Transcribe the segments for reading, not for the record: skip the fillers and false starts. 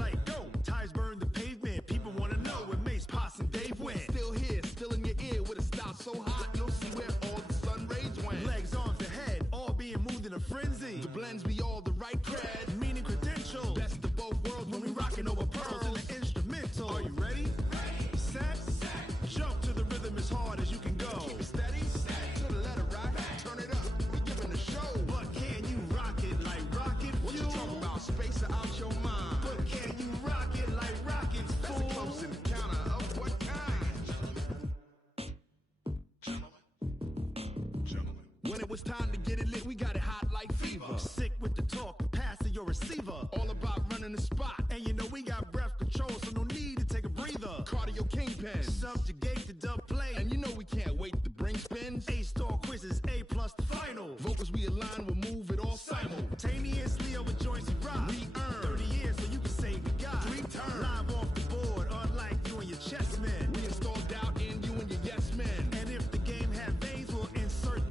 like go. Tires burn the pavement. People want to know where Mace, Potts, and Dave went. Still here, still in your ear with a style so hot, you'll see where all the sun rays went. Legs, arms, and head, all being moved in a frenzy. The blends be all the right cred. Meaning credentials. Best of both worlds When we rockin' over pearls in the instrumental. Are you ready? Set. Jump to the rhythm as hard as you can go. Keep it steady, to the letter right. Turn it up, we giving the show. But can you rock it like rocket fuel? What you talking about? Space it out your mind. But can you rock it like rockets, That's fool? a close encounter of what kind? Gentlemen. When it was time to get it lit, we got it hot like fever. Sick with the talk, pass to your receiver. All about running the spot. And you know we got breath control, so no need to take a breather. Cardio kingpin. Subjugate the dub play. And you know we can't wait to bring spins. A-star quizzes, A+ the final. Vocals we align, we'll move it all Simultaneously over joints we rock. We earn 30 years so you can say we got 3 turns. live off the board, unlike you and your chess men. We install doubt in you and your yes men. And if the game had veins, we'll insert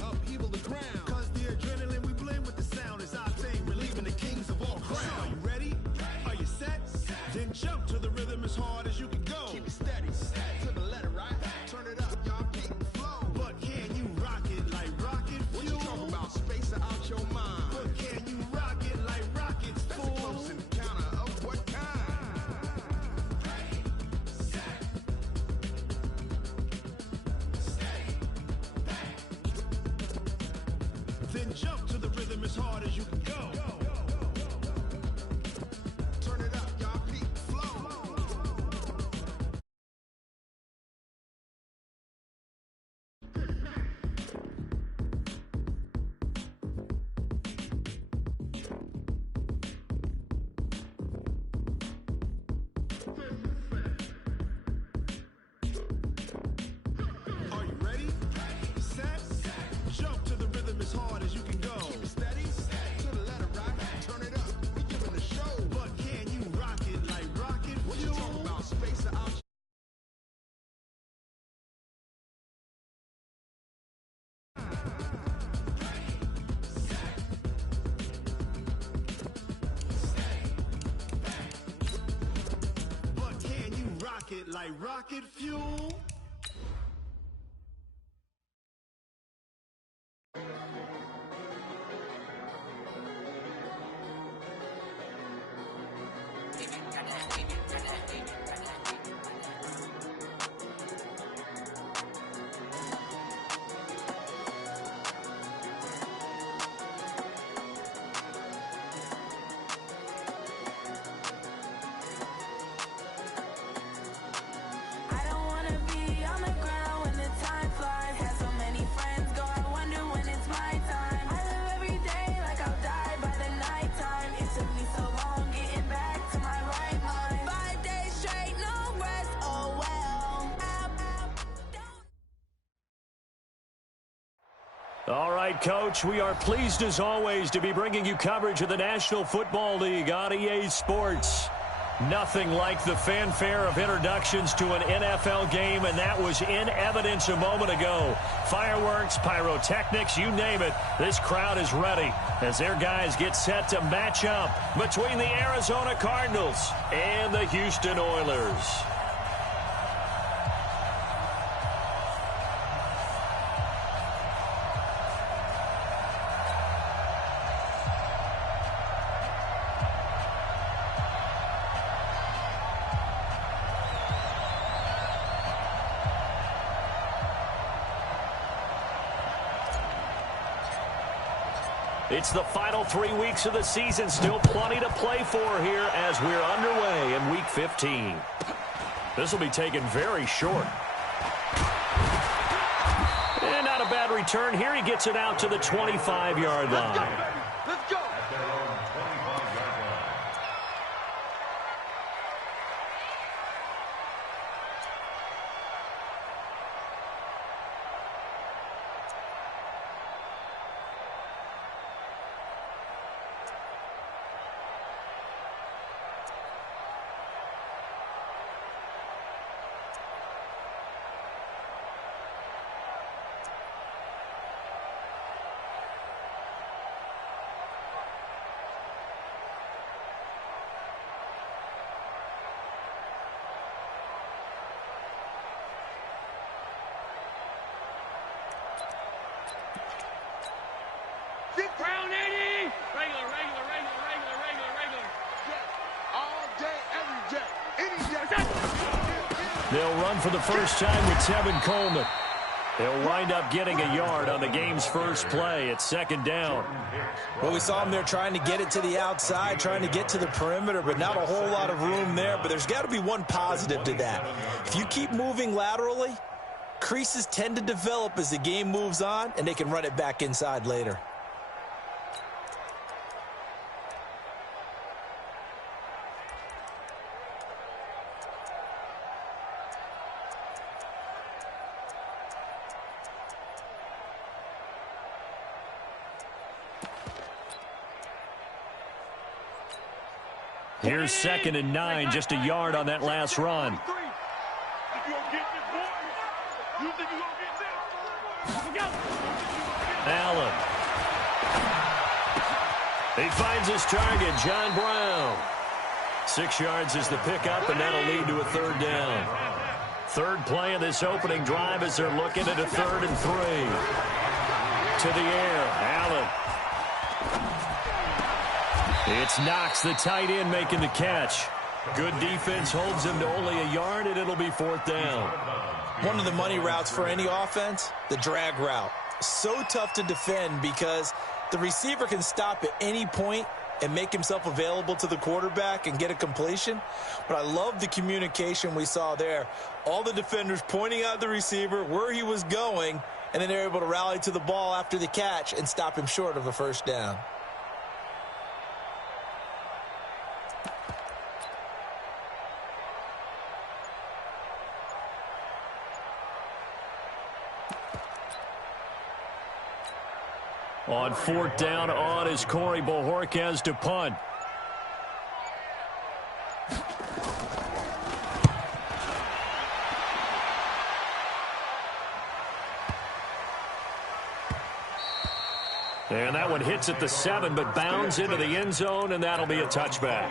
Upheaval the ground. cause the adrenaline we blend with the sound is our thing, relieving the kings of all Crown. crown. Are you ready? Are you set? Then jump to the rhythm as hard as you can go. Keep it steady, to the letter right. Turn it up, y'all keep the flow. But can you rock it like rocket What you fuel? talking about? Space it out your mind. But can you rock it like rockets, That's a fool? close encounter of what kind? Then jump to the rhythm as hard as you can go. Turn it up, y'all keep the flow. Are you ready? Set. Jump to the rhythm as hard as you can go. Keep it steady, to the letter right. Turn it up, we giving the show. But can you rock it like rocket What you fuel? talking about? Space it out. But can you rock it like rocket fuel? I don't wanna be on the ground when the time flies. Had so many friends go, I wonder when it's my time. I live every day like I'll die by the nighttime. It took me so long getting back to my right mind. 5 days straight, no rest, oh well. All right, Coach, we are pleased as always to be bringing you coverage of the National Football League on EA Sports. Nothing like the fanfare of introductions to an NFL game, and that was in evidence a moment ago. Fireworks, pyrotechnics, you name it, this crowd is ready as their guys get set to match up between the Arizona Cardinals and the Houston Oilers. It's the final 3 weeks of the season. Still plenty to play for here as we're underway in Week 15. This will be taken very short. And not a bad return here. He gets it out to the 25-yard line. Let's go. They'll run for the first time with Tevin Coleman. They'll wind up getting a yard on the game's first play. It's second down. Well, we saw him there trying to get it to the outside, trying to get to the perimeter, but not a whole lot of room there. But there's got to be one positive to that. If you keep moving laterally, creases tend to develop as the game moves on, and they can run it back inside later. Here's 2nd and 9, just a yard on that last run. Allen. He finds his target, John Brown. 6 yards is the pickup, and that'll lead to a third down. Third play of this opening drive as they're looking at a 3rd and 3. To the air, Allen. It's Knox, the tight end, making the catch. Good defense holds him to only a yard, and it'll be 4th down. One of the money routes for any offense, the drag route. So tough to defend because the receiver can stop at any point and make himself available to the quarterback and get a completion. But I love the communication we saw there. All the defenders pointing out the receiver, where he was going, and then they're able to rally to the ball after the catch and stop him short of a first down. On 4th down, on is Corey Bojorquez to punt. And that one hits at the 7, but bounds into the end zone, and that'll be a touchback.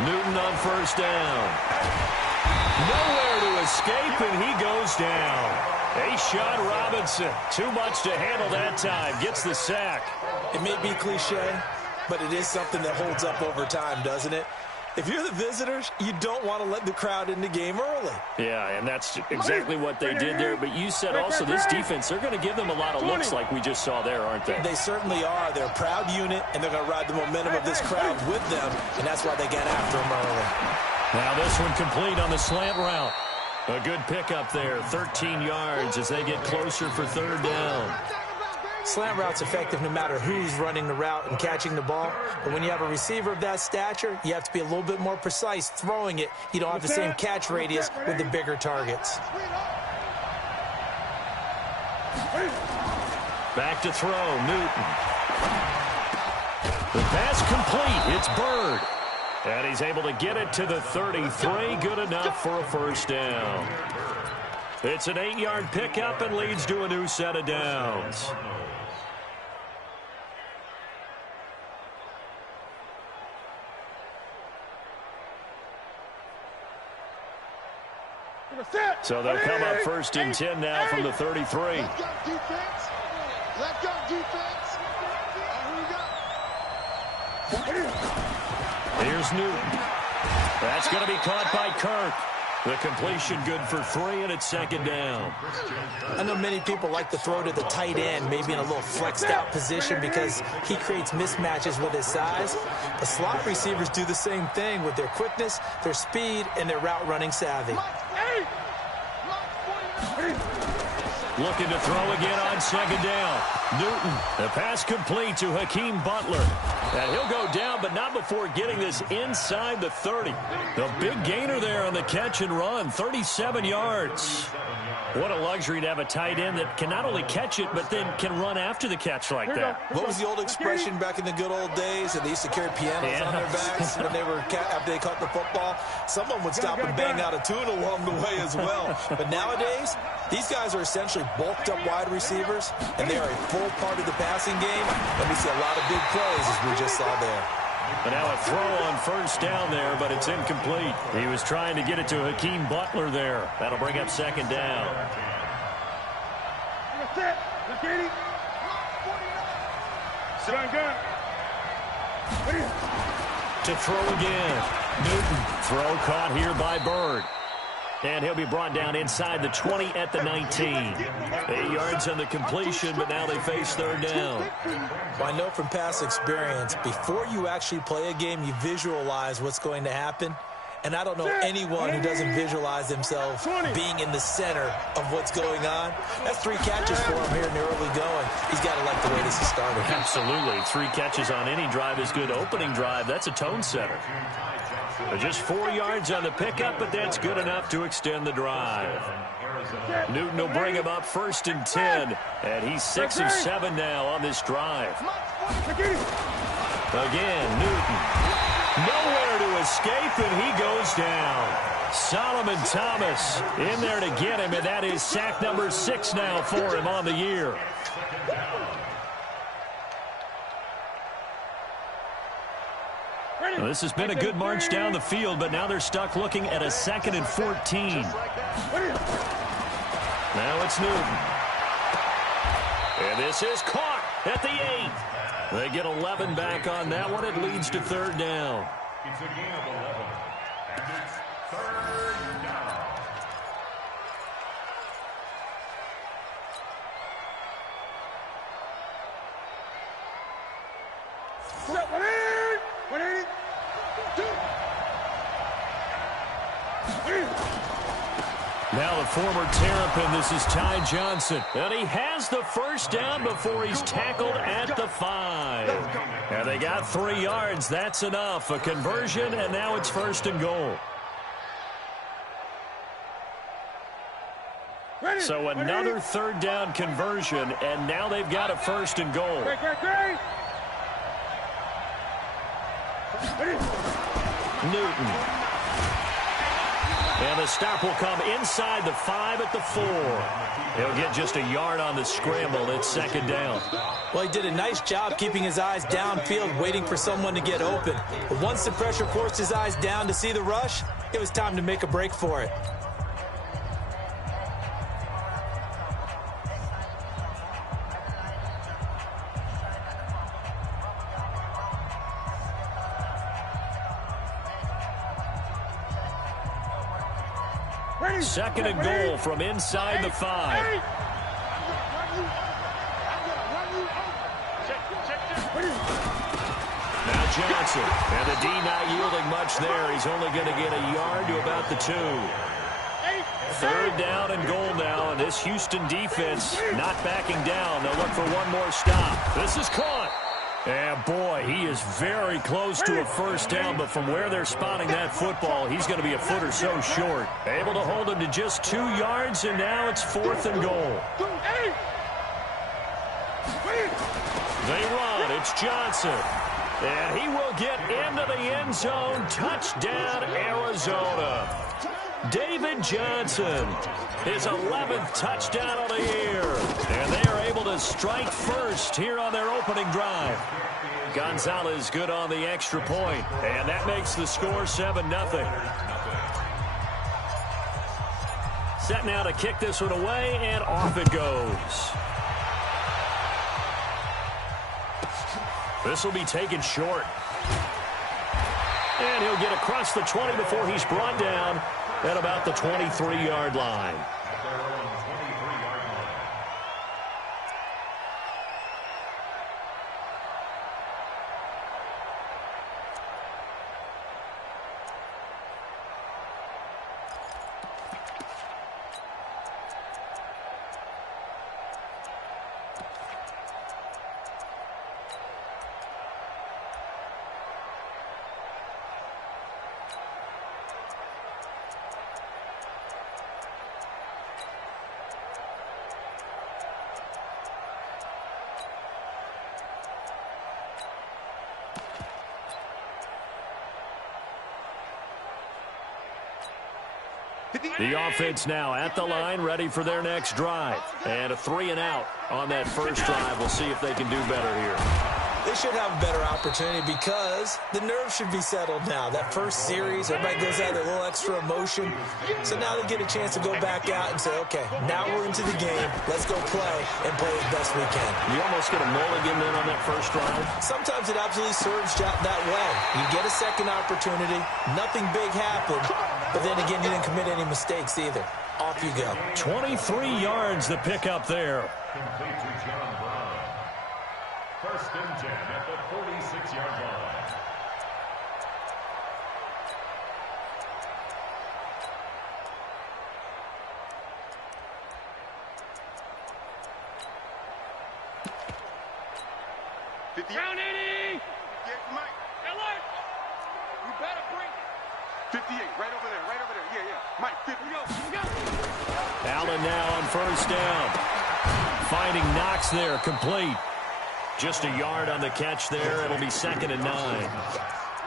Newton on first down. Nowhere to escape, and he goes down. A-Shot Robinson, too much to handle that time, gets the sack. It may be cliche, but it is something that holds up over time, doesn't it? If you're the visitors, you don't want to let the crowd in the game early. Yeah, and that's exactly what they did there. But you said also this defense, they're going to give them a lot of looks like we just saw there, aren't they? They certainly are. They're a proud unit, and they're going to ride the momentum of this crowd with them, and that's why they get after them early. Now this one complete on the slant route. A good pickup there, 13 yards as they get closer for 3rd down. Slant route's effective no matter who's running the route and catching the ball. But when you have a receiver of that stature, you have to be a little bit more precise throwing it. You don't have the same catch radius with the bigger targets. Back to throw, Newton. The pass complete, it's Bird. And he's able to get it to the 33, good enough for a first down. It's an 8-yard pickup and leads to a new set of downs. So they'll come up 1st and 10 now from the 33. Let's go, defense. Let's go, defense. Here we go. Here's Newton. That's going to be caught by Kirk. The completion good for 3, and it's 2nd down. I know many people like to throw to the tight end, maybe in a little flexed out position because he creates mismatches with his size. The slot receivers do the same thing with their quickness, their speed, and their route running savvy. Looking to throw again on 2nd down. Newton, the pass complete to Hakeem Butler. And he'll go down, but not before getting this inside the 30. The big gainer there on the catch and run, 37 yards. What a luxury to have a tight end that can not only catch it, but then can run after the catch like that. What was the old expression back in the good old days? And they used to carry pianos on their backs when they were after they caught the football. Someone would stop and bang out a tune along the way as well. But nowadays, these guys are essentially bulked up wide receivers, and they are a full part of the passing game, and we see a lot of big plays as we just saw there. And now a throw on first down there, but it's incomplete. He was trying to get it to Hakeem Butler there. That'll bring up second down. To throw again. Newton. Throw caught here by Bird. And he'll be brought down inside the 20 at the 19. 8 yards on the completion, but now they face third down. Well, I know from past experience, before you actually play a game, you visualize what's going to happen. And I don't know anyone who doesn't visualize themselves being in the center of what's going on. That's 3 catches for him here in the early going. He's got to like the way this is starting. Absolutely. 3 catches on any drive is good. Opening drive, that's a tone setter. Just 4 yards on the pickup, but that's good enough to extend the drive. Newton will bring him up 1st and 10, and he's 6 of 7 now on this drive. Again, Newton. Nowhere to escape, and he goes down. Solomon Thomas in there to get him, and that is sack number 6 now for him on the year. Well, this has been a good march down the field, but now they're stuck looking at a 2nd and 14. Now it's Newton. And this is caught at the 8. They get 11 back on that one. It leads to third down. It's a gain of 11. And it's third down. Now the former Terrapin, this is Ty Johnson. And he has the first down before he's tackled at the 5. And they got 3 yards. That's enough. A conversion, and now it's 1st and goal. So another third down conversion, and now they've got a 1st and goal. Newton. And the stop will come inside the 5 at the 4. He'll get just a yard on the scramble. It's 2nd down. Well, he did a nice job keeping his eyes downfield, waiting for someone to get open. But once the pressure forced his eyes down to see the rush, it was time to make a break for it. Second and goal from inside the 5. Now Johnson. And the D not yielding much there. He's only going to get a yard to about the 2. Third down and goal now, and this Houston defense not backing down. They'll look for one more stop. This is caught. And boy, he is very close to a first down, but from where they're spotting that football, he's going to be a foot or so short. Able to hold him to just 2 yards, and now it's 4th and goal. They run. It's Johnson. And he will get into the end zone. Touchdown, Arizona. David Johnson, his 11th touchdown of the year. And they are able to strike first here on their opening drive. Gonzalez good on the extra point, and that makes the score 7-0. Set now to kick this one away, and off it goes. This will be taken short. And he'll get across the 20 before he's brought down at about the 23-yard line. The offense now at the line, ready for their next drive. And a 3-and-out on that first drive. We'll see if they can do better here. They should have a better opportunity because the nerves should be settled now. That first series, everybody goes out with a little extra emotion. So now they get a chance to go back out and say, okay, now we're into the game. Let's go play and play as best we can. You almost get a mulligan then on that first drive. Sometimes it absolutely serves that way. You get a second opportunity. Nothing big happened. But then again, you didn't commit any mistakes either. Off you go. 23 yards the pickup there. Complete to John Brown. First and 10 at the 46-yard line. Round 80! Get Mike. Alert! You better bring it. 58, right over there. Yeah. Mike, 50. Here we go. Allen now on first down. Finding Knox there, complete. Just a yard on the catch there. It'll be 2nd and 9.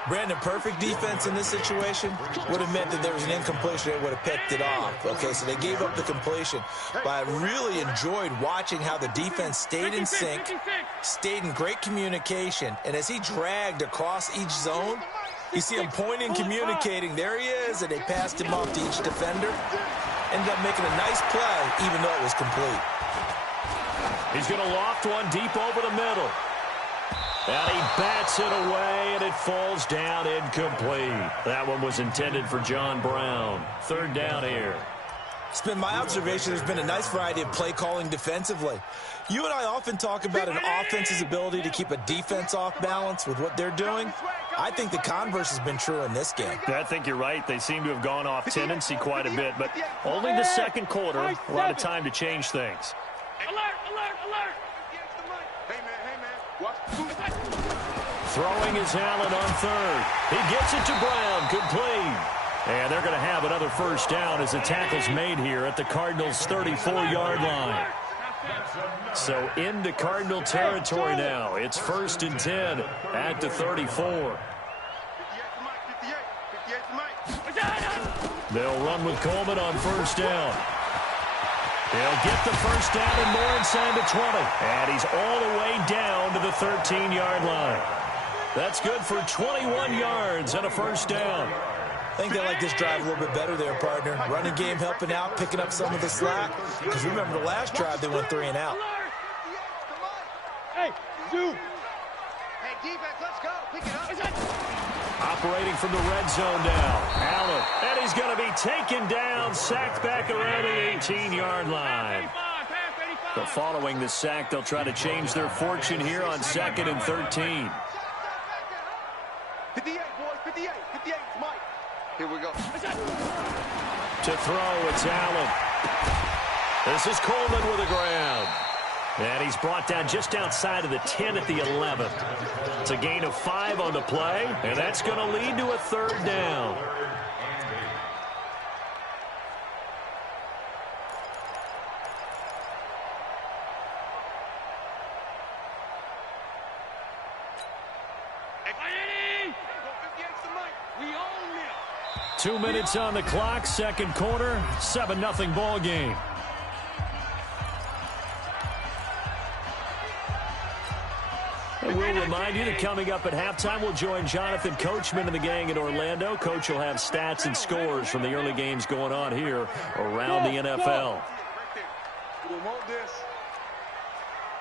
Brandon, perfect defense in this situation would have meant that there was an incompletion. They would have picked it off. Okay, so they gave up the completion. But I really enjoyed watching how the defense stayed in sync, stayed in great communication. And as he dragged across each zone, you see him pointing, communicating. There he is, and they passed him off to each defender. Ended up making a nice play, even though it was complete. He's going to loft one deep over the middle. And he bats it away, and it falls down incomplete. That one was intended for John Brown. 3rd down here. It's been my observation there's been a nice variety of play calling defensively. You and I often talk about an offense's ability to keep a defense off balance with what they're doing. I think the converse has been true in this game. I think you're right. They seem to have gone off tendency quite a bit, but only the second quarter. A lot of time to change things. Alert! Hey, man. Watch. Throwing is Allen on 3rd. He gets it to Brown, complete. And they're going to have another first down as the tackle's made here at the Cardinals' 34-yard line. So into Cardinal territory now. It's 1st and 10 at the 34. They'll run with Coleman on first down. They'll get the first down and more inside the 20. And he's all the way down to the 13-yard line. That's good for 21 yards and a first down. I think they like this drive a little bit better there, partner. Running game helping out, picking up some of the slack. Because remember the last drive, they went 3 and out. Hey, Zoo. Hey, defense, let's go. Pick it up. Operating from the red zone now. Allen. And he's going to be taken down, sacked back around the 18-yard line. But following the sack, they'll try to change their fortune here on 2nd and 13. 58, boys, 58, Mike. Here we go. To throw, it's Allen. This is Coleman with the ground. And he's brought down just outside of the 10 at the 11th. It's a gain of 5 on the play, and that's going to lead to a 3rd down. We own them. 2 minutes on the clock, second quarter, 7-0 ball game. And we'll remind you that coming up at halftime, we'll join Jonathan Coachman and the gang in Orlando. Coach will have stats and scores from the early games going on here around the NFL. We want this.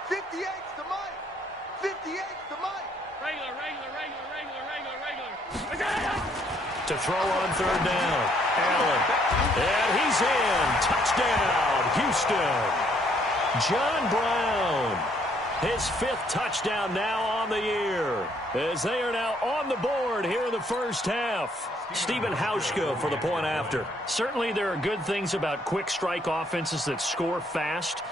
58's the Mike. 58's the Mike. Regular. To throw on 3rd down, Allen. And he's in. Touchdown, Houston. John Brown. His 5th touchdown now on the year, as they are now on the board here in the first half. Stephen Hauschka for the point after. Certainly there are good things about quick strike offenses that score fast,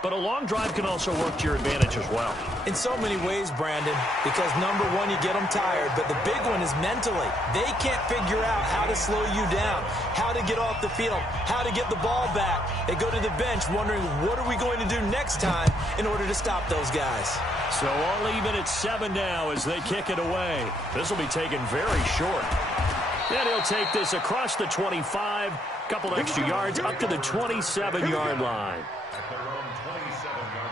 but a long drive can also work to your advantage as well. In so many ways, Brandon, because number one, you get them tired, but the big one is mentally. They can't figure out how to slow you down, how to get off the field, how to get the ball back. They go to the bench wondering, what are we going to do next time in order to stop those guys? So all even at 7 now as they kick it away. This will be taken very short. And he'll take this across the 25, couple extra yards up to the 27-yard line. At their own 27-yard line.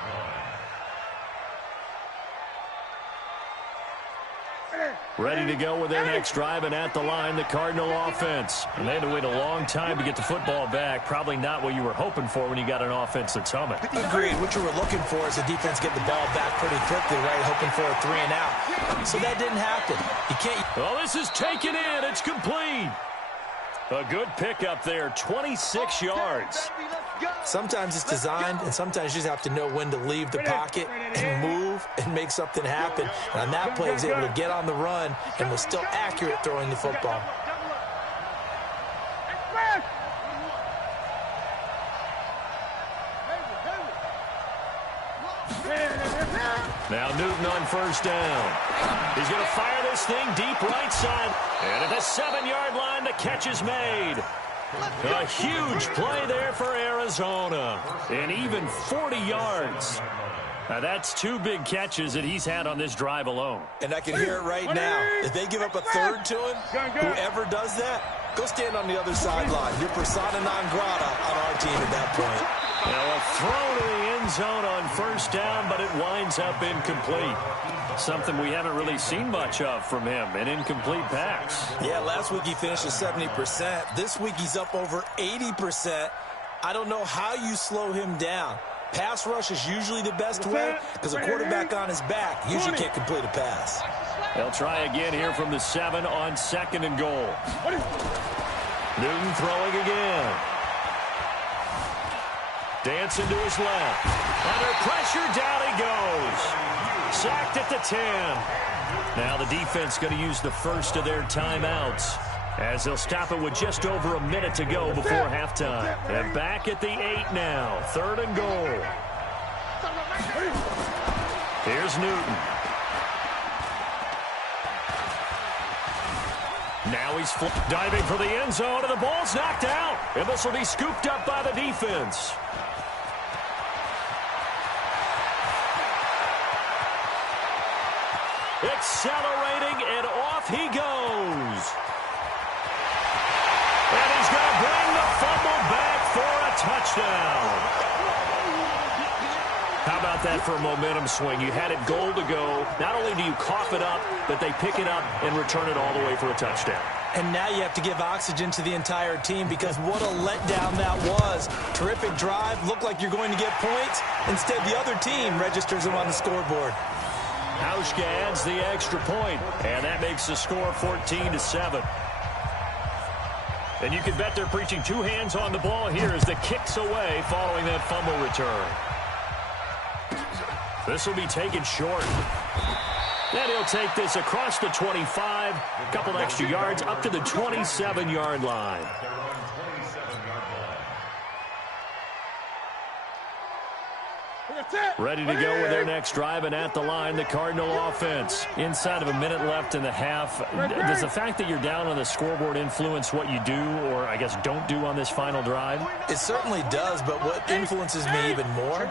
Ready to go with their next drive, and at the line, the Cardinal offense. And they had to wait a long time to get the football back. Probably not what you were hoping for when you got an offense that's humming. Agreed. What you were looking for is the defense get the ball back pretty quickly, right? Hoping for a 3 and out. So that didn't happen. You can't. Well, this is taken in. It's complete. A good pickup there, 26 yards. Sometimes it's designed, and sometimes you just have to know when to leave the pocket and move and make something happen. And on that play, he was able to get on the run and was still accurate throwing the football. Now Newton on first down. He's going to fire this thing deep right side. And at the 7-yard line, the catch is made. A huge play there for Arizona. And even 40 yards. Now that's 2 big catches that he's had on this drive alone. And I can hear it right now. If they give up a third to him, whoever does that, go stand on the other sideline. You're persona non grata on our team at that point. Now a throw to the end zone on first down, but it winds up incomplete. Something we haven't really seen much of from him, an incomplete pass. Yeah, last week he finished at 70%. This week he's up over 80%. I don't know how you slow him down. Pass rush is usually the best way because a quarterback on his back usually can't complete a pass. They'll try again here from the 7 on 2nd and goal. Newton throwing again. Dancing to his left. Under pressure, down he goes. Sacked at the 10. Now the defense going to use the first of their timeouts as they'll stop it with just over a minute to go before halftime. And back at the 8 now. 3rd and goal. Here's Newton. Now he's diving for the end zone, and the ball's knocked out. And this will be scooped up by the defense. Accelerating, and off he goes. And he's going to bring the fumble back for a touchdown. How about that for a momentum swing? You had it goal to go. Not only do you cough it up, but they pick it up and return it all the way for a touchdown. And now you have to give oxygen to the entire team because what a letdown that was. Terrific drive. Looked like you're going to get points. Instead, the other team registers them on the scoreboard. Hauschka adds the extra point, and that makes the score 14-7. And you can bet they're preaching 2 hands on the ball here as the kick's away following that fumble return. This will be taken short. And he'll take this across the 25, a couple extra yards up to the 27-yard line. Ready to go with their next drive, and at the line, the Cardinal offense. Inside of a minute left in the half, does the fact that you're down on the scoreboard influence what you do, or I guess don't do on this final drive? It certainly does, but what influences me even more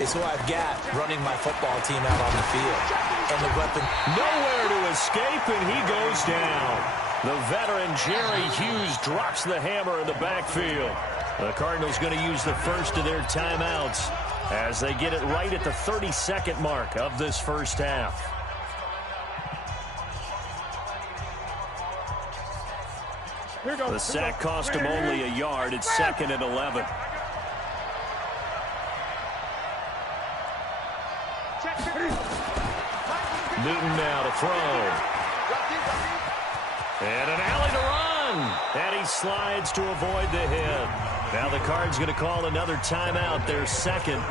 is who I've got running my football team out on the field. And the weapon. Nowhere to escape, and he goes down. The veteran Jerry Hughes drops the hammer in the backfield. The Cardinals going to use the first of their timeouts as they get it right at the 32nd mark of this first half. The sack cost him only a yard. It's 2nd and 11. Newton now to throw. And an alley to run. And he slides to avoid the hit. Now the Cards going to call another timeout, their second,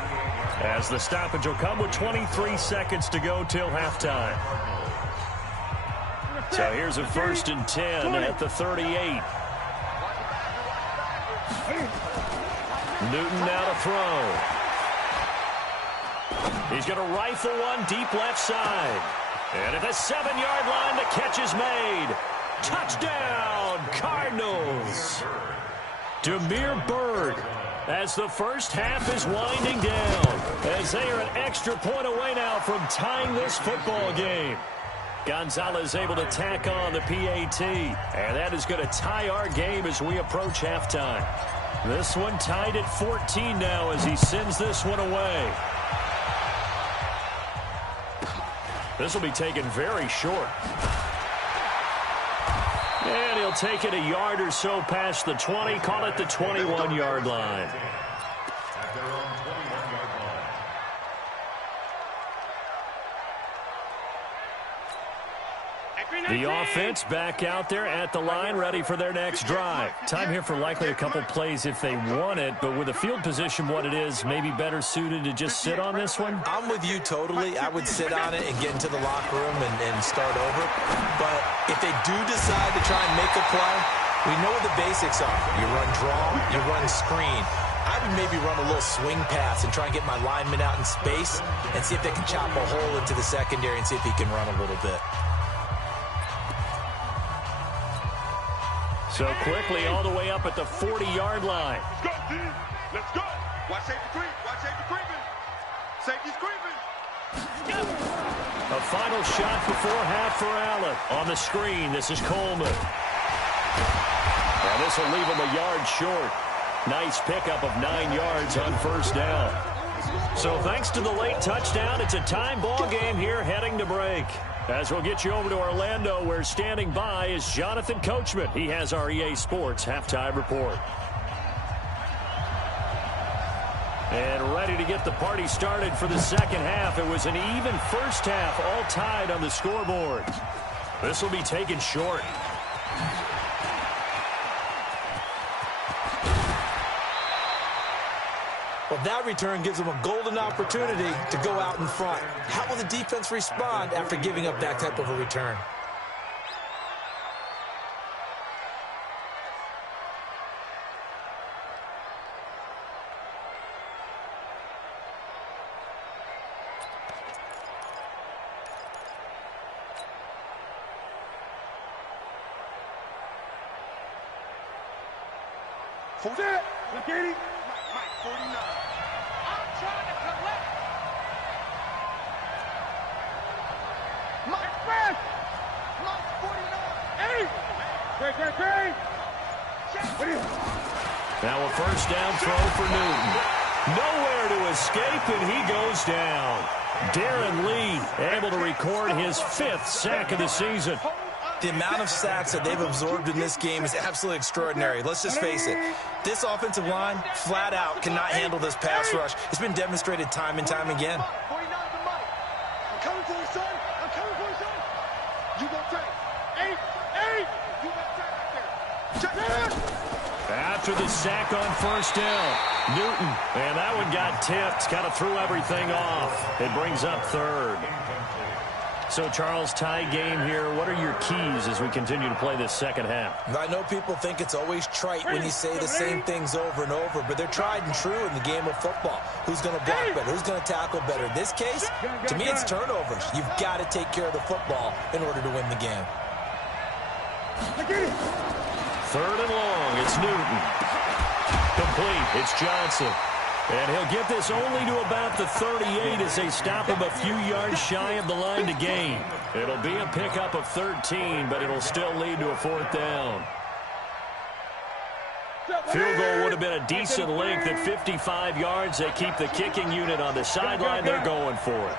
as the stoppage will come with 23 seconds to go till halftime. So here's a 1st and 10 at the 38. Newton now to throw. He's going to rifle one deep left side. And at the 7-yard line, the catch is made. Touchdown, Cardinals. Demir Bird, as the first half is winding down, as they are an extra point away now from tying this football game. Gonzalez able to tack on the PAT. And that is going to tie our game as we approach halftime. This one tied at 14 now as he sends this one away. This will be taken very short. And he'll take it a yard or so past the 20, call it the 21-yard line. At their own 21-yard line. The offense back out there at the line, ready for their next drive. Time here for likely a couple plays if they want it, but with the field position what it is, maybe better suited to just sit on this one? I'm with you totally. I would sit on it and get into the locker room and start over. But if they do decide to try and make a play, we know what the basics are. You run draw, you run screen. I would maybe run a little swing pass and try and get my lineman out in space and see if they can chop a hole into the secondary and see if he can run a little bit. So quickly all the way up at the 40-yard line. Let's go, D. Let's go. Watch safety creep. Watch safety creeping. Safety's creeping. A final shot before half for Allen. On the screen, this is Coleman. And this will leave him a yard short. Nice pickup of 9 yards on first down. So thanks to the late touchdown, it's a time ball game here heading to break. As we'll get you over to Orlando, where standing by is Jonathan Coachman. He has our EA Sports halftime report. And ready to get the party started for the second half. It was an even first half, all tied on the scoreboard. This will be taken short. Well, that return gives them a golden opportunity to go out in front. How will the defense respond after giving up that type of a return? Who's that? Mike, 49. I'm trying to collect. Mike Smith. Mike 49. Hey. Now a first down throw for Newton. Nowhere to escape, and he goes down. Darren Lee able to record his 5th sack of the season. The amount of sacks that they've absorbed in this game is absolutely extraordinary. Let's just face it. This offensive line, flat out, cannot handle this pass rush. It's been demonstrated time and time again. 49 to Mike. I'm coming for you, son. I'm coming for you, son. You go take. 8. You go take right there. Check it. After the sack on first down, Newton, and that one got tipped, kind of threw everything off. It brings up third. So, Charles, tie game here. What are your keys as we continue to play this second half? I know people think it's always trite when you say the same things over and over, but they're tried and true in the game of football. Who's going to block better? Who's going to tackle better? In this case, to me, it's turnovers. You've got to take care of the football in order to win the game. Third and long, it's Newton. Complete, it's Johnson. And he'll get this only to about the 38 as they stop him a few yards shy of the line to gain. It'll be a pickup of 13, but it'll still lead to a 4th down. Field goal would have been a decent length at 55 yards. They keep the kicking unit on the sideline. They're going for it.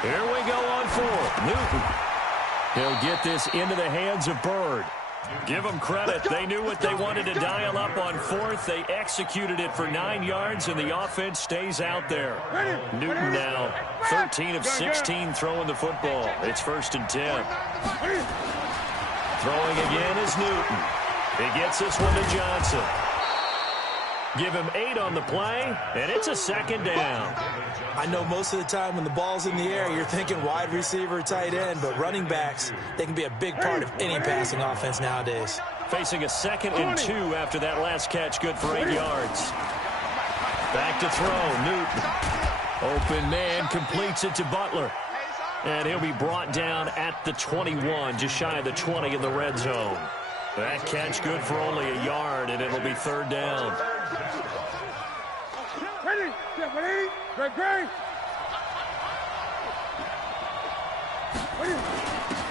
Here we go on 4th. Newton. He'll get this into the hands of Bird. Give them credit. They knew what they wanted to dial up on 4th. They executed it for 9 yards, and the offense stays out there. Newton now 13 of 16 throwing the football. It's 1st and 10. Throwing again is Newton. He gets this one to Johnson. Give him 8 on the play, and it's a 2nd down. I know most of the time when the ball's in the air, you're thinking wide receiver, tight end, but running backs, they can be a big part of any passing offense nowadays. Facing a 2nd and 2 after that last catch, good for 8 yards. Back to throw, Newton. Open man, completes it to Butler. And he'll be brought down at the 21, just shy of the 20 in the red zone. That catch good for only a yard, and it'll be 3rd down. Ready.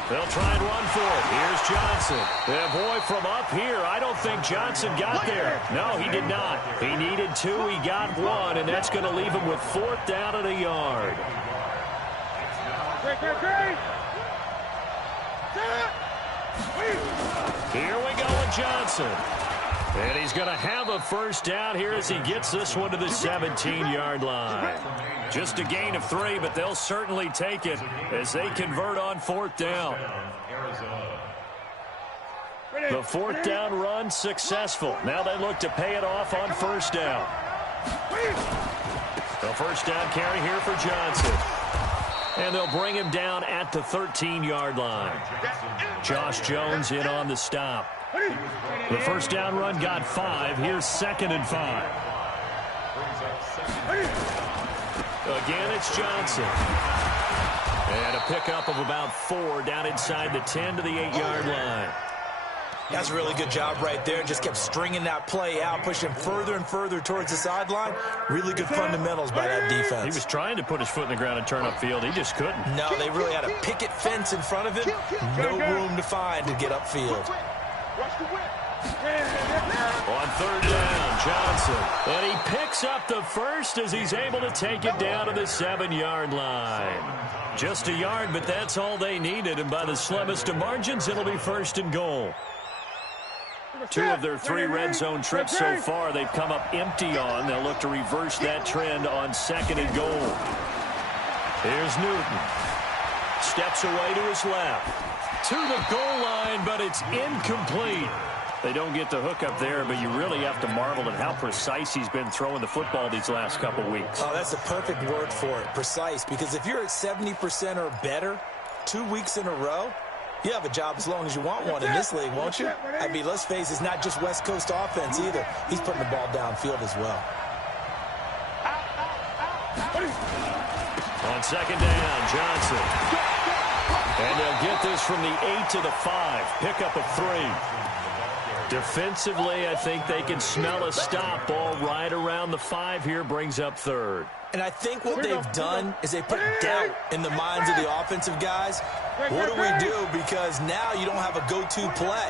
They'll try and run for it. Here's Johnson. And boy, from up here, I don't think Johnson got there. No, he did not. He needed 2. He got 1, and that's going to leave him with 4th down and a yard. Here we go with Johnson. And he's going to have a first down here as he gets this one to the 17-yard line. Just a gain of 3, but they'll certainly take it as they convert on 4th down. The 4th down run successful. Now they look to pay it off on 1st down. The first down carry here for Johnson. And they'll bring him down at the 13-yard line. Josh Jones in on the stop. The first down run got 5. Here's 2nd and 5. Again, it's Johnson. And a pickup of about 4 down inside the 10 to the 8-yard line. That's a really good job right there. Just kept stringing that play out, pushing further and further towards the sideline. Really good fundamentals by that defense. He was trying to put his foot in the ground and turn upfield. He just couldn't. No, they really had a picket fence in front of him. No room to find to get upfield. On 3rd down, Johnson. And he picks up the first as he's able to take it down to the 7-yard line. Just a yard, but that's all they needed. And by the slimmest of margins, it'll be 1st and goal. 2 of their 3 red zone trips so far they've come up empty on. They'll look to reverse that trend on 2nd and goal. Here's Newton. Steps away to his left. To the goal line, but it's incomplete. They don't get the hook up there, but you really have to marvel at how precise he's been throwing the football these last couple weeks. Oh, that's the perfect word for it, precise. Because if you're at 70% or better 2 weeks in a row, you have a job as long as you want one in this league, won't you? I mean, let's face it, it's not just West Coast offense either. He's putting the ball downfield as well. On 2nd down, Johnson. And they'll get this from the 8 to the 5. Pickup of 3. Defensively, I think they can smell a stop. Ball right around the 5 here, brings up 3rd. And I think what they've done is they put doubt in the minds of the offensive guys. What do we do? Because now you don't have a go-to play.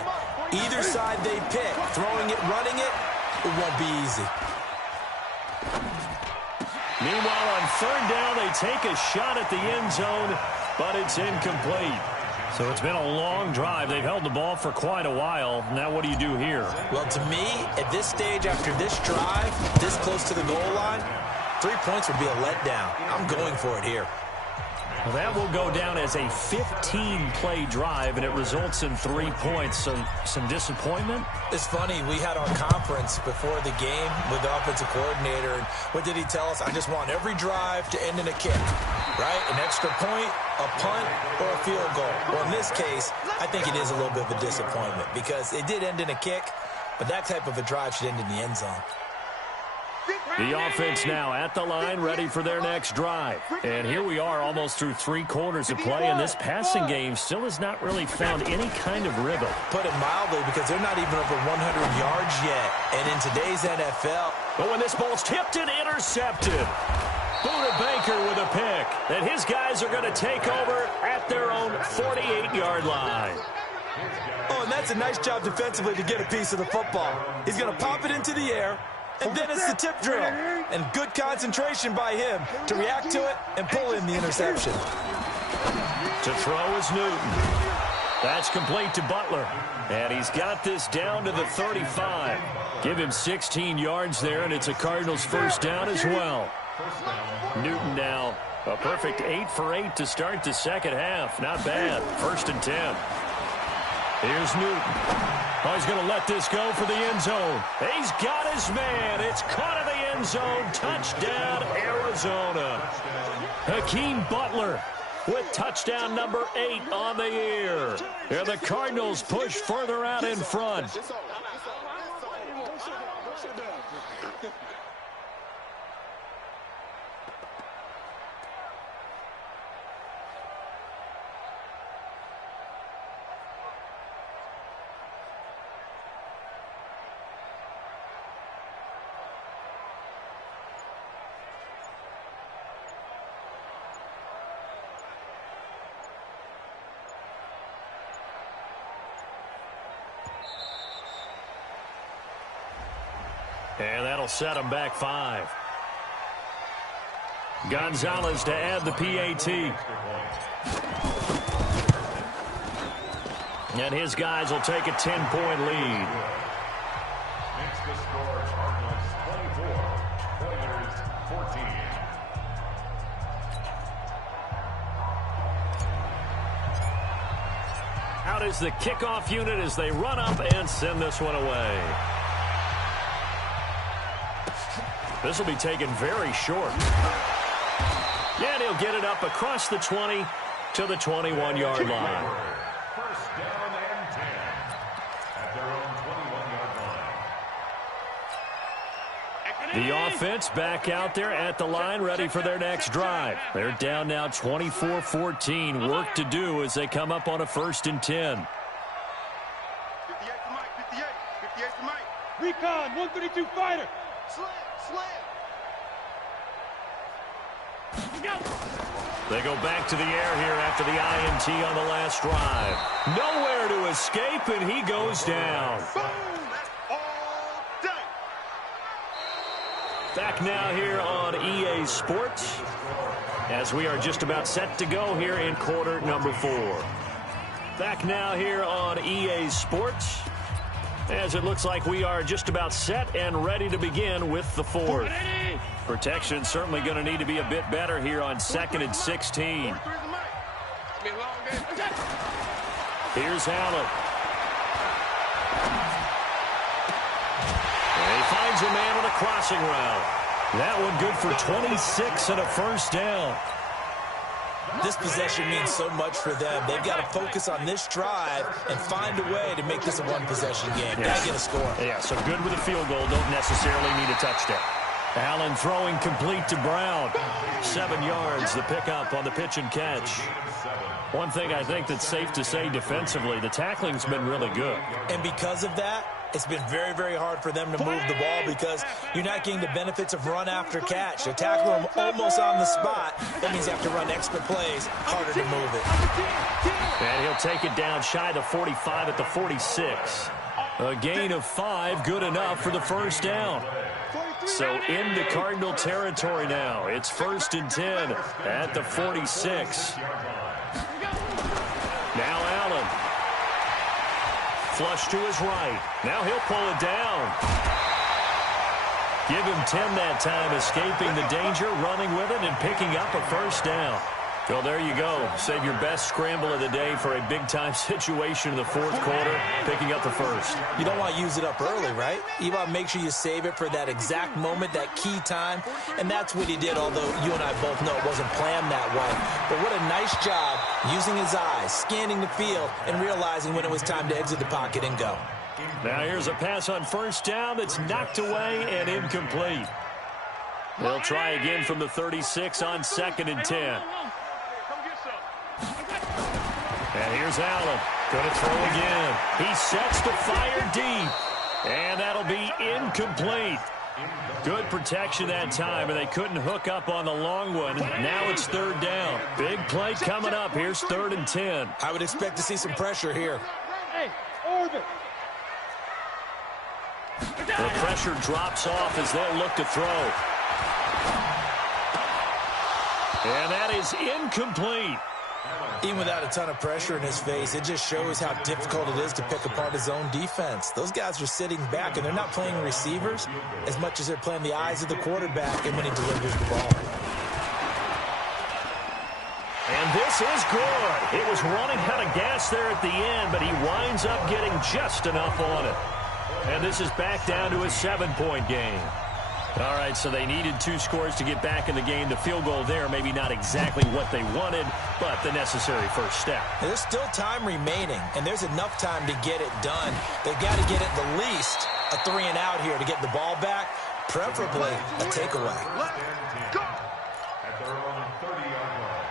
Either side they pick, throwing it, running it, it won't be easy. Meanwhile, on 3rd down, they take a shot at the end zone, but it's incomplete. So it's been a long drive. They've held the ball for quite a while. Now what do you do here? Well, to me, at this stage, after this drive, this close to the goal line, 3 points would be a letdown. I'm going for it here. Well, that will go down as a 15-play drive, and it results in 3 points. So some disappointment? It's funny. We had our conference before the game with the offensive coordinator. And what did he tell us? I just want every drive to end in a kick, right? An extra point, a punt, or a field goal. Well, in this case, I think it is a little bit of a disappointment because it did end in a kick, but that type of a drive should end in the end zone. The offense now at the line, ready for their next drive. And here we are almost through 3 quarters of play, and this passing game still has not really found any kind of rhythm. Put it mildly, because they're not even over 100 yards yet. And in today's NFL... But when this ball's tipped and intercepted, Buda Baker with a pick. And his guys are going to take over at their own 48-yard line. Oh, and that's a nice job defensively to get a piece of the football. He's going to pop it into the air. And then it's the tip drill. And good concentration by him to react to it and pull in the interception. To throw is Newton. That's complete to Butler. And he's got this down to the 35. Give him 16 yards there, and it's a Cardinals first down as well. Newton now a perfect 8 for 8 to start the second half. Not bad. 1st and 10. Here's Newton. Oh, he's going to let this go for the end zone. He's got his man. It's caught in the end zone. Touchdown, Arizona. Hakeem Butler with touchdown number 8 on the year. And the Cardinals push further out in front. And that'll set them back 5. Gonzalez to add the PAT. And his guys will take a 10-point lead. Makes the score Cardinals 24, Warriors 14. Out is the kickoff unit as they run up and send this one away. This will be taken very short. Yeah, and he'll get it up across the 20 to the 21-yard line. First down and 10 at their own 21-yard line. The offense back out there at the line, ready for their next drive. They're down now 24-14. Work to do as they come up on a 1st and 10. 58 to Mike, 58. 58 to Mike. Recon, 132 fighter. Slam. They go back to the air here after the INT on the last drive. Nowhere to escape, and he goes down. Boom! That's all day. Back now here on EA Sports as we are just about set to go here in quarter number 4. Back now here on EA Sports as it looks like we are just about set and ready to begin with the 4th. Protection certainly going to need to be a bit better here on 2nd and 16. Here's Allen. And he finds a man with a crossing route. That one good for 26 and a 1st down. This possession means so much for them. They've got to focus on this drive and find a way to make this a one-possession game. Got to get a score. Yeah, so good with a field goal. Don't necessarily need a touchdown. Allen throwing complete to Brown. 7 yards, the pickup on the pitch and catch. One thing I think that's safe to say defensively, the tackling's been really good. And because of that, it's been very, very hard for them to move the ball because you're not getting the benefits of run after catch. They tackle them almost on the spot. That means you have to run extra plays, harder to move it. And he'll take it down shy of 45 at the 46. A gain of 5, good enough for the 1st down. So into Cardinal territory now. It's 1st and 10 at the 46. Now Allen. Flush to his right. Now he'll pull it down. Give him 10 that time, escaping the danger, running with it, and picking up a 1st down. Well, there you go. Save your best scramble of the day for a big-time situation in the 4th quarter, picking up the 1st. You don't want to use it up early, right? You want to make sure you save it for that exact moment, that key time, and that's what he did, although you and I both know it wasn't planned that way. But what a nice job using his eyes, scanning the field, and realizing when it was time to exit the pocket and go. Now here's a pass on 1st down that's knocked away and incomplete. They'll try again from the 36 on 2nd and 10. And here's Allen. Going to throw again. He sets to fire deep. And that'll be incomplete. Good protection that time, and they couldn't hook up on the long one. Now it's 3rd down. Big play coming up. Here's 3rd and 10. I would expect to see some pressure here. Hey, orbit. The pressure drops off as they'll look to throw. And that is incomplete. Even without a ton of pressure in his face, it just shows how difficult it is to pick apart his own defense. Those guys are sitting back, and they're not playing receivers as much as they're playing the eyes of the quarterback and when he delivers the ball. And this is good. It was running out of gas there at the end, but he winds up getting just enough on it. And this is back down to a 7-point game. All right, so they needed 2 scores to get back in the game. The field goal there, maybe not exactly what they wanted, but the necessary first step. There's still time remaining, and there's enough time to get it done. They've got to get at the least a 3 and out here to get the ball back, preferably a takeaway. Let's go. At their own 30-yard line.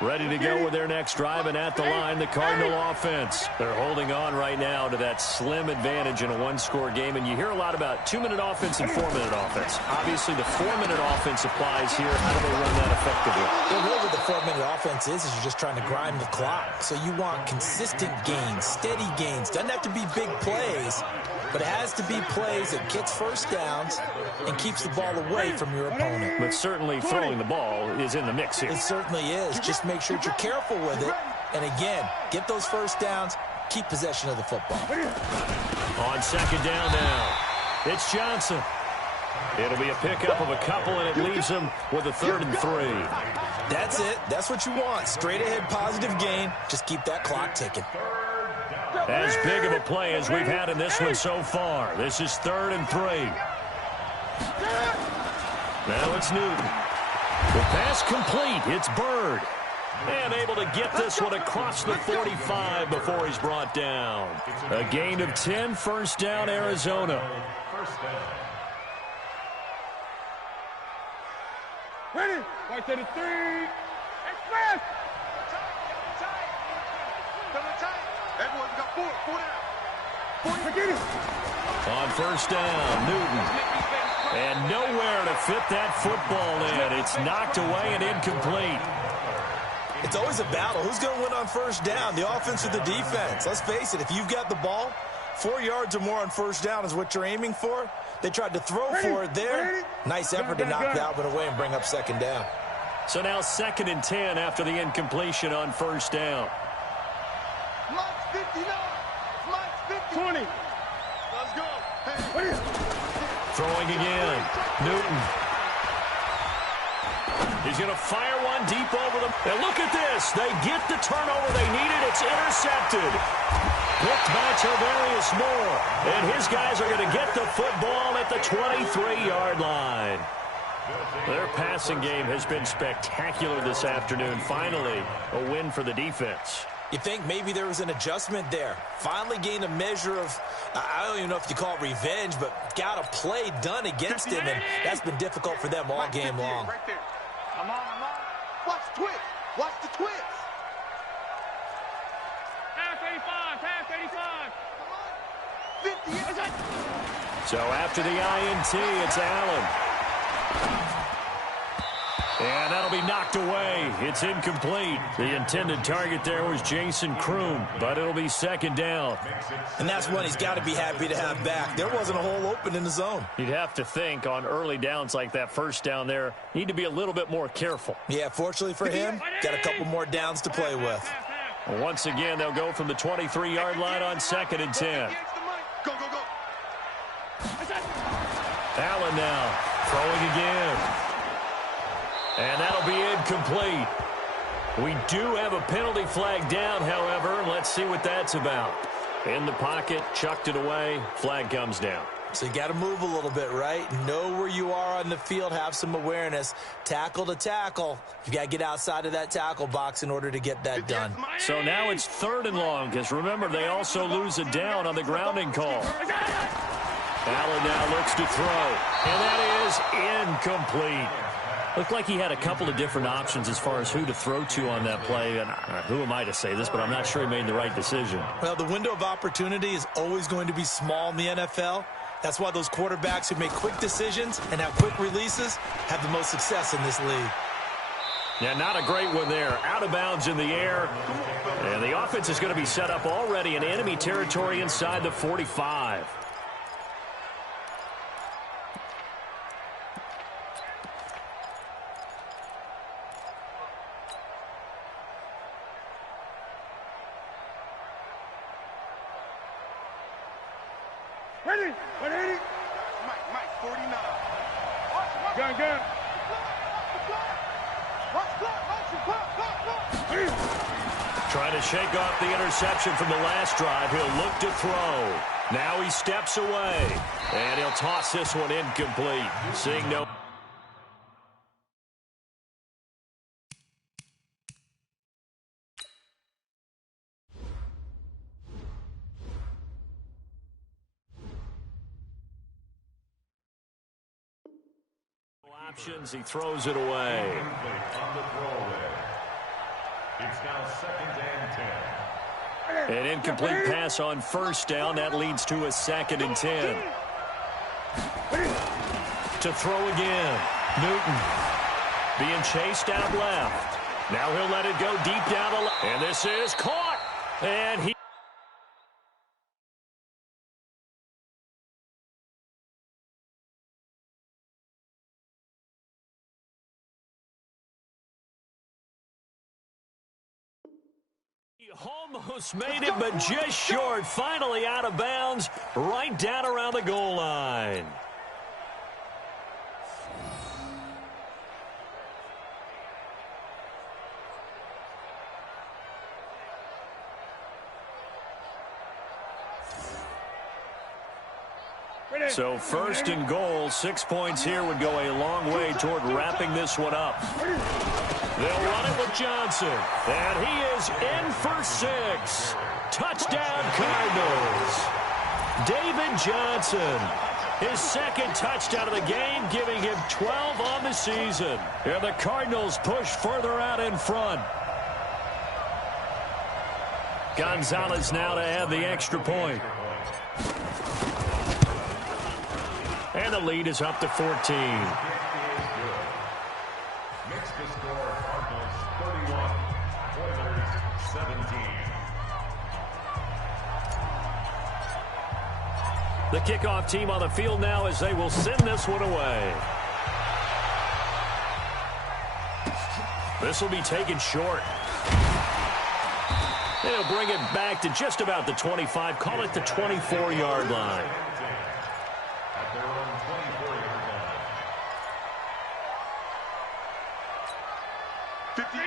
Ready to go with their next drive, and at the line, the Cardinal offense. They're holding on right now to that slim advantage in a one-score game, and you hear a lot about 2-minute offense and 4-minute offense. Obviously, the 4-minute offense applies here. How do they run that effectively? Well, really what the 4-minute offense is you're just trying to grind the clock. So you want consistent gains, steady gains. Doesn't have to be big plays, but it has to be plays that gets first downs and keeps the ball away from your opponent. But certainly throwing the ball is in the mix here. It certainly is. Just make sure that you're careful with it. And again, get those first downs, keep possession of the football. On second down now, it's Johnson. It'll be a pickup of a couple, and it leaves him with a 3rd and 3. That's it. That's what you want. Straight ahead positive gain. Just keep that clock ticking. As big of a play as we've had in this one so far. This is 3rd and 3. Now it's Newton. The pass complete. It's Bird. And able to get this one across the 45 before he's brought down. A gain of 10, first down, Arizona. Ready? Right to the 3. Express! Everyone's got 4 down. Forget it. On first down, Newton. And nowhere to fit that football in. It's knocked away and incomplete. It's always a battle. Who's going to win on first down, the offense or the defense? Let's face it, if you've got the ball, 4 yards or more on first down is what you're aiming for. They tried to throw for it there. Nice effort to knock that one away and bring up second down. So now 2nd and 10 after the incompletion on first down. Mike's 59. Mike's 50. 20. Let's go. Hey. Throwing again. Newton. He's going to fire one deep over them. And look at this. They get the turnover they needed. It's intercepted. Picked by Tavarius Moore. And his guys are going to get the football at the 23-yard line. Their passing game has been spectacular this afternoon. Finally, a win for the defense. You think maybe there was an adjustment there. Finally gained a measure of, I don't even know if you call it revenge, but got a play done against him, and that's been difficult for them all game long. Right there. I'm on. Watch the twist. Watch the twist. Pass 85. Pass 85. Come on. 50. So after the INT, it's Allen. And that'll be knocked away. It's incomplete. The intended target there was Jason Kroom, but it'll be second down. And that's one he's got to be happy to have back. There wasn't a hole open in the zone. You'd have to think on early downs like that first down there, need to be a little bit more careful. Yeah, fortunately for him, got a couple more downs to play with. Once again, they'll go from the 23-yard line on 2nd and 10. Go. Allen now throwing again. And that'll be incomplete. We do have a penalty flag down, however. Let's see what that's about. In the pocket, chucked it away, flag comes down. So you got to move a little bit, right? Know where you are on the field, have some awareness. Tackle to tackle. You got to get outside of that tackle box in order to get that done. So now it's 3rd and long, because remember, they also lose a down on the grounding call. Allen now looks to throw, and that is incomplete. Looked like he had a couple of different options as far as who to throw to on that play. And who am I to say this, but I'm not sure he made the right decision. Well, the window of opportunity is always going to be small in the NFL. That's why those quarterbacks who make quick decisions and have quick releases have the most success in this league. Yeah, not a great one there. Out of bounds in the air. And the offense is going to be set up already in enemy territory inside the 45. Ready? 180. Mike, 49. Gun. Trying to shake off the interception from the last drive. He'll look to throw. Now he steps away. And he'll toss this one incomplete. Seeing no... options, he throws it away. It's now 2nd and 10. An incomplete pass on first down. That leads to a 2nd and 10. To throw again. Newton being chased out left. Now he'll let it go deep down the left. And this is caught. And he... almost made it, but just short. Finally out of bounds, right down around the goal line. So 1st and goal, 6 points here would go a long way toward wrapping this one up. They'll run it with Johnson, and he is in for 6. Touchdown, Cardinals. David Johnson, his 2nd touchdown of the game, giving him 12 on the season. And the Cardinals push further out in front. Gonzalez now to add the extra point. And the lead is up to 14. Makes the score Cardinals 31, Oilers 17. The kickoff team on the field now as they will send this one away. This will be taken short. They'll bring it back to just about the 25, call it the 24-yard line.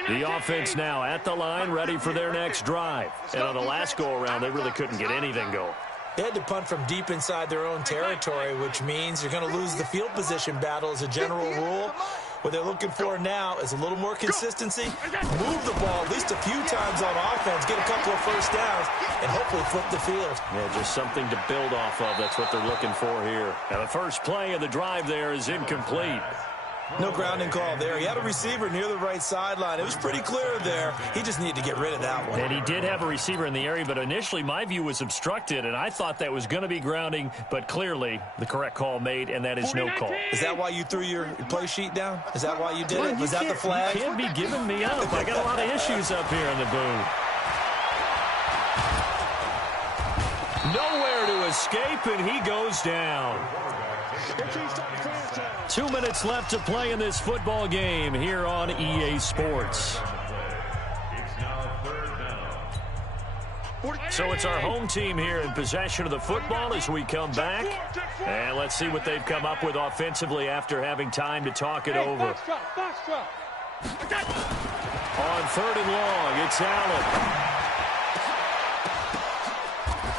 The offense now at the line, ready for their next drive. And on the last go-around, they really couldn't get anything going. They had to punt from deep inside their own territory, which means you're going to lose the field position battle as a general rule. What they're looking for now is a little more consistency, move the ball at least a few times on offense, get a couple of first downs, and hopefully flip the field. Yeah, just something to build off of. That's what they're looking for here. Now, the first play of the drive there is incomplete. No grounding call there. He had a receiver near the right sideline. It was pretty clear there. He just needed to get rid of that one. And he did have a receiver in the area, but initially my view was obstructed, and I thought that was going to be grounding, but clearly the correct call made, and that is no call. Is that why you threw your play sheet down? Is that why you did it? Was that the flag? You can't be giving me up. I got a lot of issues up here in the booth. Nowhere to escape, and he goes down. 2 minutes left to play in this football game here on EA Sports. So it's our home team here in possession of the football as we come back. And let's see what they've come up with offensively after having time to talk it over. On 3rd and long, it's Allen.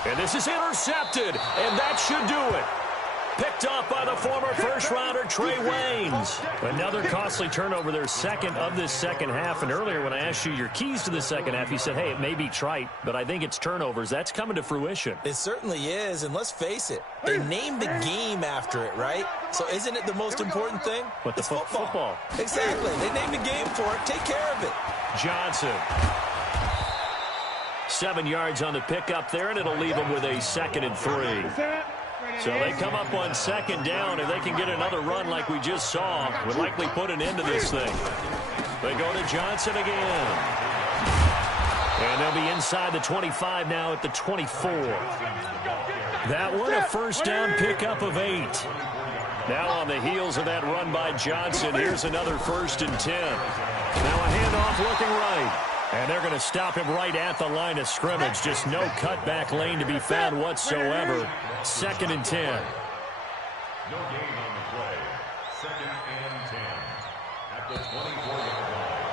And this is intercepted, and that should do it. Picked up by the former first-rounder Trey Waynes. Another costly turnover, their 2nd of this second half. And earlier when I asked you your keys to the second half, you said, hey, it may be trite, but I think it's turnovers. That's coming to fruition. It certainly is, and let's face it, they named the game after it, right? So isn't it the most important thing? What, the football? Exactly. They named the game for it. Take care of it. Johnson. 7 yards on the pickup there, and it'll leave them with a 2nd and 3. So they come up on 2nd down. If they can get another run like we just saw, would likely put an end to this thing. They go to Johnson again. And they'll be inside the 25 now at the 24. That one, a first down pickup of 8. Now on the heels of that run by Johnson, here's another 1st and 10. Now a handoff looking right. And they're going to stop him right at the line of scrimmage. Just no cutback lane to be found whatsoever. 2nd and 10. No gain on the play. 2nd and 10 at the 24-yard line.